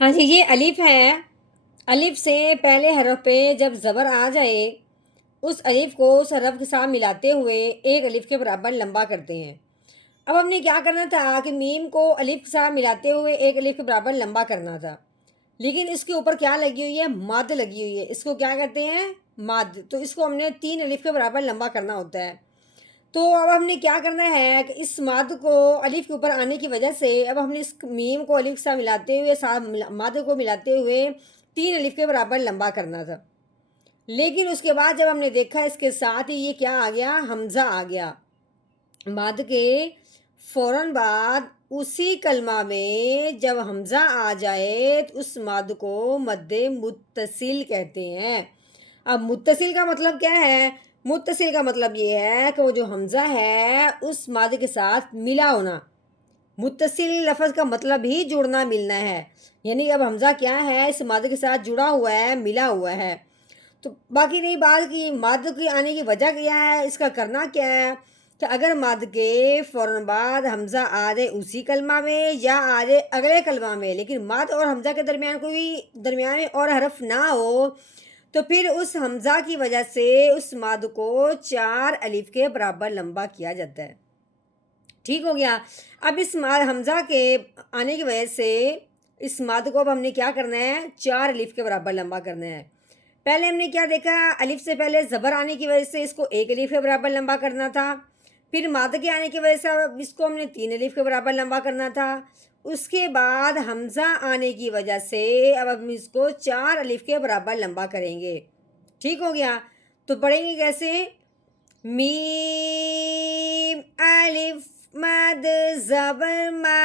ہاں جی، یہ الف ہے۔ الف سے پہلے حرف پہ جب زبر آ جائے، اس الف کو اس حرف کے ساتھ ملاتے ہوئے ایک الف کے برابر لمبا کرتے ہیں۔ اب ہم نے کیا کرنا تھا کہ میم کو الف کے ساتھ ملاتے ہوئے ایک الف کے برابر لمبا کرنا تھا، لیکن اس کے اوپر کیا لگی ہوئی ہے؟ مد لگی ہوئی ہے۔ اس کو کیا کہتے ہیں؟ مد۔ تو اس کو ہم نے 3 الف کے برابر لمبا کرنا ہوتا ہے۔ تو اب ہم نے کیا کرنا ہے کہ اس مد کو الف کے اوپر آنے کی وجہ سے اب ہم نے اس میم کو الف کے ساتھ ملاتے ہوئے مد کو ملاتے ہوئے 3 الف کے برابر لمبا کرنا تھا، لیکن اس کے بعد جب ہم نے دیکھا اس کے ساتھ ہی یہ کیا آ گیا؟ حمزہ آ گیا۔ مد کے فوراً بعد اسی کلمہ میں جب حمزہ آ جائے تو اس مد کو مد متصل کہتے ہیں۔ اب متصل کا مطلب کیا ہے؟ متصل کا مطلب یہ ہے کہ وہ جو حمزہ ہے اس مد کے ساتھ ملا ہونا۔ متصل لفظ کا مطلب ہی جڑنا ملنا ہے، یعنی اب حمزہ کیا ہے؟ اس مد کے ساتھ جڑا ہوا ہے، ملا ہوا ہے۔ تو باقی نہیں بات کی مد کی آنے کی وجہ کیا ہے، اس کا کرنا کیا ہے کہ اگر مد کے فوراً بعد حمزہ آ جائے اسی کلمہ میں یا آ جائے اگلے کلمہ میں، لیکن مد اور حمزہ کے درمیان کوئی درمیان میں اور حرف نہ ہو، تو پھر اس حمزہ کی وجہ سے اس مد کو 4 الف کے برابر لمبا کیا جاتا ہے۔ ٹھیک ہو گیا؟ اب اس حمزہ کے آنے کی وجہ سے اس مد کو اب ہم نے کیا کرنا ہے؟ 4 الف کے برابر لمبا کرنا ہے۔ پہلے ہم نے کیا دیکھا؟ الف سے پہلے زبر آنے کی وجہ سے اس کو 1 الف کے برابر لمبا کرنا تھا، پھر مد کے آنے کی وجہ سے اس کو ہم نے 3 الف کے برابر لمبا کرنا تھا، اس کے بعد حمزہ آنے کی وجہ سے اب ہم اس کو 4 الف کے برابر لمبا کریں گے۔ ٹھیک ہو گیا؟ تو پڑھیں گے کیسے؟ میم الف مد زبر ما۔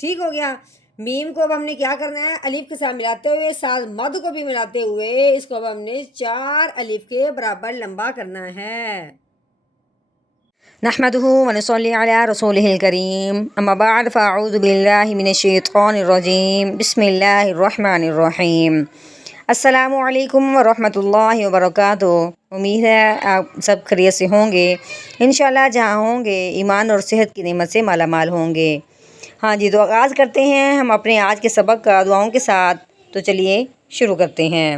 ٹھیک ہو گیا؟ میم کو اب ہم نے کیا کرنا ہے؟ الف کے ساتھ ملاتے ہوئے ساتھ مد کو بھی ملاتے ہوئے اس کو اب ہم نے 4 الف کے برابر لمبا کرنا ہے۔ نحمده ونصلي على رسوله الكريم اما بعد فاعوذ بالله من الشیطان الرجیم بسم اللہ الرحمن الرحیم۔ السلام علیکم ورحمۃ اللہ وبرکاتہ۔ امید ہے آپ سب خیریت سے ہوں گے، انشاءاللہ جہاں ہوں گے ایمان اور صحت کی نعمت سے مالا مال ہوں گے۔ ہاں جی، تو آغاز کرتے ہیں ہم اپنے آج کے سبق کا دعاؤں کے ساتھ۔ تو چلیے شروع کرتے ہیں۔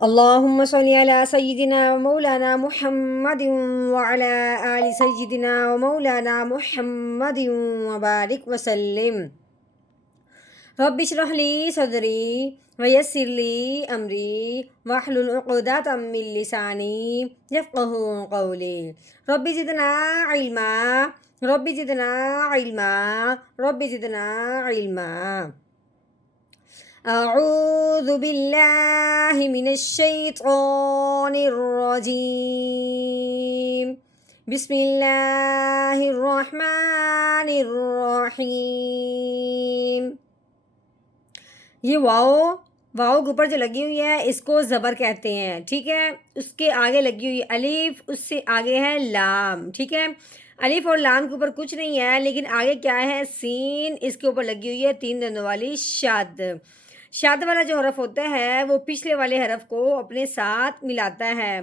اللہم صلی علی سیدنا و مولانا محمد وعلی آل سیدنا و مولانا محمد وبارک وسلم۔ رب اشرح لی صدری ویسر لی امری واحلل عقدۃ من لسانی یفقہوا قولی۔ رب زدنا علما، رب زدنا علما، رب زدنا علما۔ اعوذ باللہ من الشیطان الرجیم، بسم اللہ الرحمن الرحیم۔ یہ واؤ کے اوپر جو لگی ہوئی ہے اس کو زبر کہتے ہیں، ٹھیک ہے؟ اس کے آگے لگی ہوئی الف، اس سے آگے ہے لام، ٹھیک ہے؟ الف اور لام کے اوپر کچھ نہیں ہے، لیکن آگے کیا ہے؟ سین، اس کے اوپر لگی ہوئی ہے 3 دندوں والی شد۔ شد والا جو حرف ہوتا ہے وہ پچھلے والے حرف کو اپنے ساتھ ملاتا ہے۔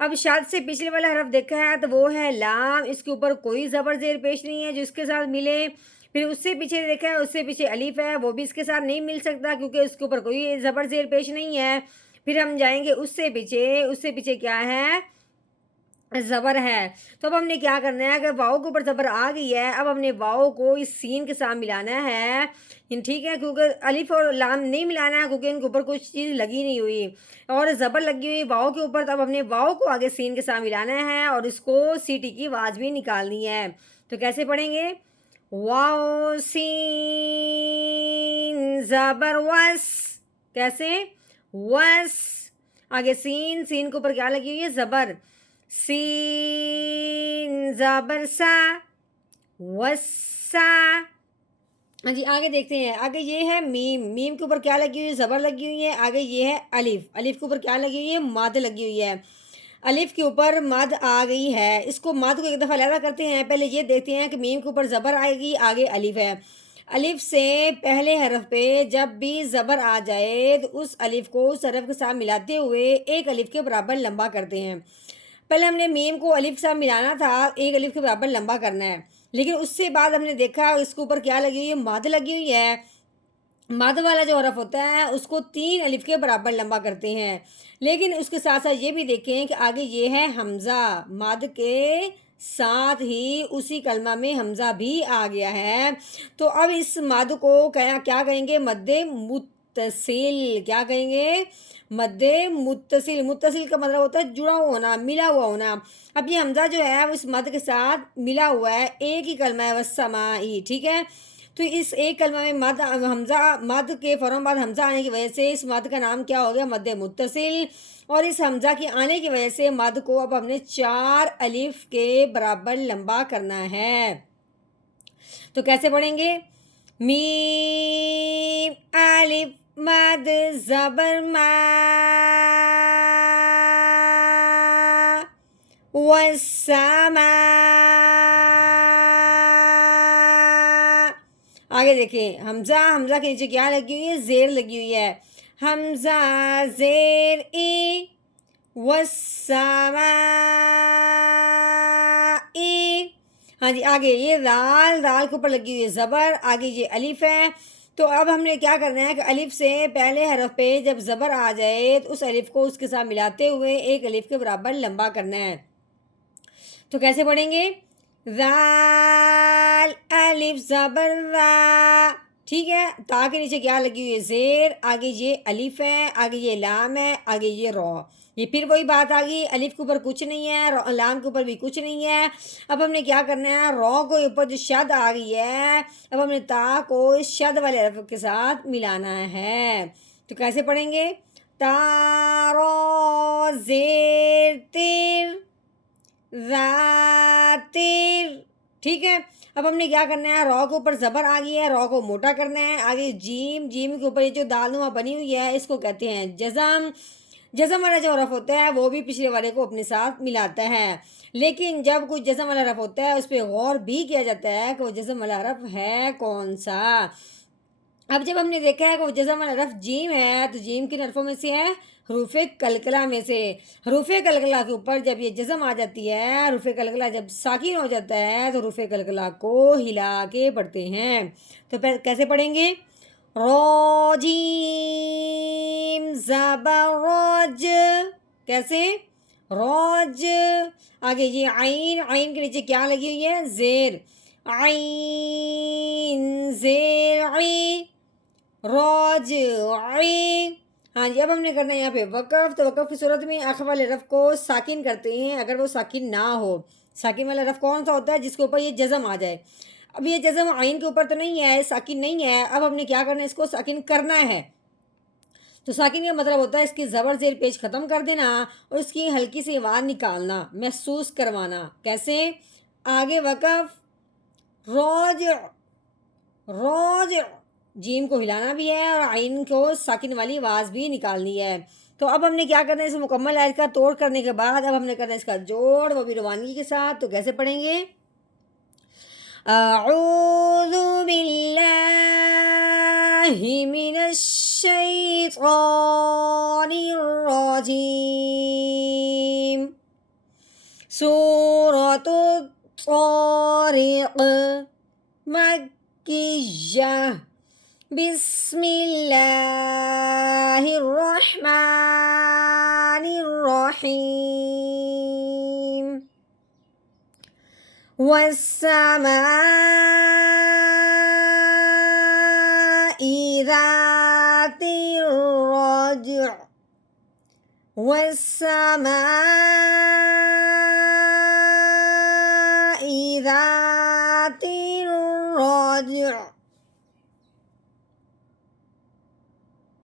اب شد سے پچھلے والا حرف دیکھا ہے تو وہ ہے لام، اس کے اوپر کوئی زبر زیر پیش نہیں ہے جو اس کے ساتھ ملے۔ پھر اس سے پیچھے دیکھا ہے، اس سے پیچھے الف ہے، وہ بھی اس کے ساتھ نہیں مل سکتا کیونکہ اس کے اوپر کوئی زبر زیر پیش نہیں ہے۔ پھر ہم جائیں گے اس سے پیچھے کیا ہے؟ زبر ہے۔ تو اب ہم نے کیا کرنا ہے کہ واؤ کے اوپر زبر آ گئی ہے، اب ہم نے واؤ کو اس سین کے ساتھ ملانا ہے، ٹھیک ہے؟ کیونکہ الف اور لام نہیں ملانا ہے کیونکہ ان کے اوپر کچھ چیز لگی نہیں ہوئی اور زبر لگی ہوئی واؤ کے اوپر، تو اب ہم نے واؤ کو آگے سین کے ساتھ ملانا ہے اور اس کو سیٹی کی آواز بھی نکالنی ہے۔ تو کیسے پڑھیں گے؟ واؤ سین زبر وس، کیسے؟ وس، آگے سین کے اوپر کیا لگی ہوئی ہے؟ زبر، سین زبر سا، وسا۔ ہاں جی، آگے دیکھتے ہیں، آگے یہ ہے میم کے اوپر کیا لگی ہوئی ہے؟ زبر لگی ہوئی ہے۔ آگے یہ ہے الف کے اوپر کیا لگی ہوئی ہے؟ مد لگی ہوئی ہے۔ الف کے اوپر مد آ گئی ہے، اس کو مد کو ایک دفعہ علیحدہ کرتے ہیں۔ پہلے یہ دیکھتے ہیں کہ میم کے اوپر زبر آئے گی، آگے الف ہے۔ الف سے پہلے حرف پہ جب بھی زبر آ جائے تو اس الف کو اس حرف کے ساتھ ملاتے ہوئے ایک الف کے برابر لمبا کرتے ہیں۔ پہلے ہم نے میم کو الف کے ساتھ ملانا تھا، ایک الف کے برابر لمبا کرنا ہے، لیکن اس سے بعد ہم نے دیکھا اس کے اوپر کیا لگی ہوئی ہے، مد لگی ہوئی ہے۔ مد والا جو حرف ہوتا ہے اس کو 3 الف کے برابر لمبا کرتے ہیں، لیکن اس کے ساتھ ساتھ یہ بھی دیکھیں کہ آگے یہ ہے حمزہ، مد کے ساتھ ہی اسی کلمہ میں حمزہ بھی آ گیا ہے۔ تو اب اس مد کو کیا کہیں گے، مد متصل۔ کیا کہیں گے، مد متصل۔ متصل کا مطلب ہوتا ہے جڑا ہوا ہونا، ملا ہوا ہونا۔ اب یہ حمزہ جو ہے وہ اس مد کے ساتھ ملا ہوا ہے، ایک ہی کلمہ ہے والسمائی، ٹھیک ہے۔ تو اس ایک کلمہ میں مد کے فوراً بعد حمزہ آنے کی وجہ سے اس مد کا نام کیا ہو گیا، مد متصل۔ اور اس حمزہ کے آنے کی وجہ سے مد کو اب ہم نے 4 الف کے برابر لمبا کرنا ہے۔ تو کیسے پڑھیں گے، میم الف مد زبر ما والسماء۔ آگے دیکھیں، حمزہ کے نیچے کیا لگی ہوئی ہے، زیر لگی ہوئی ہے، حمزہ زیر ای، والسماء ای۔ ہاں جی، آگے یہ دال کے اوپر لگی ہوئی ہے زبر، آگے یہ الف ہے۔ تو اب ہم نے کیا کرنا ہے کہ الف سے پہلے حرف پہ جب زبر آ جائے تو اس الف کو اس کے ساتھ ملاتے ہوئے ایک الف کے برابر لمبا کرنا ہے۔ تو کیسے پڑھیں گے، ذال الف زبر ذا، ٹھیک ہے۔ تا کے نیچے کیا لگی ہوئی ہے، زیر، آگے یہ الف ہے، آگے یہ لام ہے، آگے یہ رو۔ یہ پھر وہی بات آ گئی، الف کے اوپر کچھ نہیں ہے، لام کے اوپر بھی کچھ نہیں ہے۔ اب ہم نے کیا کرنا ہے، رو کے اوپر جو شد آ گئی ہے، اب ہم نے تا کو اس شد والے حرف کے ساتھ ملانا ہے۔ تو کیسے پڑھیں گے، تا رو زیر تیر ذاتر، ٹھیک ہے۔ اب ہم نے کیا کرنا ہے، رو کے اوپر زبر آ گئی ہے، رو کو موٹا کرنا ہے۔ آگے جیم کے اوپر یہ جو دال نما بنی ہوئی ہے اس کو کہتے ہیں جزم۔ جزم والا جو حرف ہوتا ہے وہ بھی پچھلے والے کو اپنے ساتھ ملاتا ہے، لیکن جب کوئی جزم والا حرف ہوتا ہے اس پہ غور بھی کیا جاتا ہے کہ وہ جزم والا حرف ہے کون سا۔ اب جب ہم نے دیکھا ہے کہ وہ جزم والا حرف جیم ہے تو جیم کن حرفوں میں سے ہے، حروف قلقلہ میں سے۔ حروف قلقلہ کے اوپر جب یہ جزم آ جاتی ہے، حروف قلقلہ جب ساکن ہو جاتا ہے تو حروف قلقلہ کو ہلا کے پڑھتے ہیں۔ تو کیسے پڑھیں گے، رو جیم زبر رج، کیسے، روج۔ آگے یہ عین کے نیچے کیا لگی ہوئی ہے، زیر، عین زیر عی، روج عی۔ ہاں جی، اب ہم نے کرنا ہے یہاں پہ وقف۔ تو وقف کی صورت میں آخر والے حرف کو ساکن کرتے ہیں اگر وہ ساکن نہ ہو۔ ساکن والا حرف کون سا ہوتا ہے، جس کے اوپر یہ جزم آ جائے۔ اب یہ جزم عین کے اوپر تو نہیں ہے، ساکن نہیں ہے، اب ہم نے کیا کرنا ہے، اس کو ساکن کرنا ہے۔ تو ساکن کا مطلب ہوتا ہے اس کی زبر زیر پیش ختم کر دینا اور اس کی ہلکی سی آواز نکالنا، محسوس کروانا۔ کیسے، آگے وقف، روج روج، جیم کو ہلانا بھی ہے اور عین کو ساکن والی آواز بھی نکالنی ہے۔ تو اب ہم نے کیا کرنا ہے، اس مکمل آیت کا توڑ کرنے کے بعد اب ہم نے کرنا ہے اس کا جوڑ، وہ بھی روانگی کے ساتھ۔ تو کیسے پڑھیں گے، اعوذ باللہ من الشیطان الرجیم، سورۃ الطارق، مکیہ، بسم اللہ الرحمن الرحیم، والسماء ذات الرجع، والسماء ذات الرجع،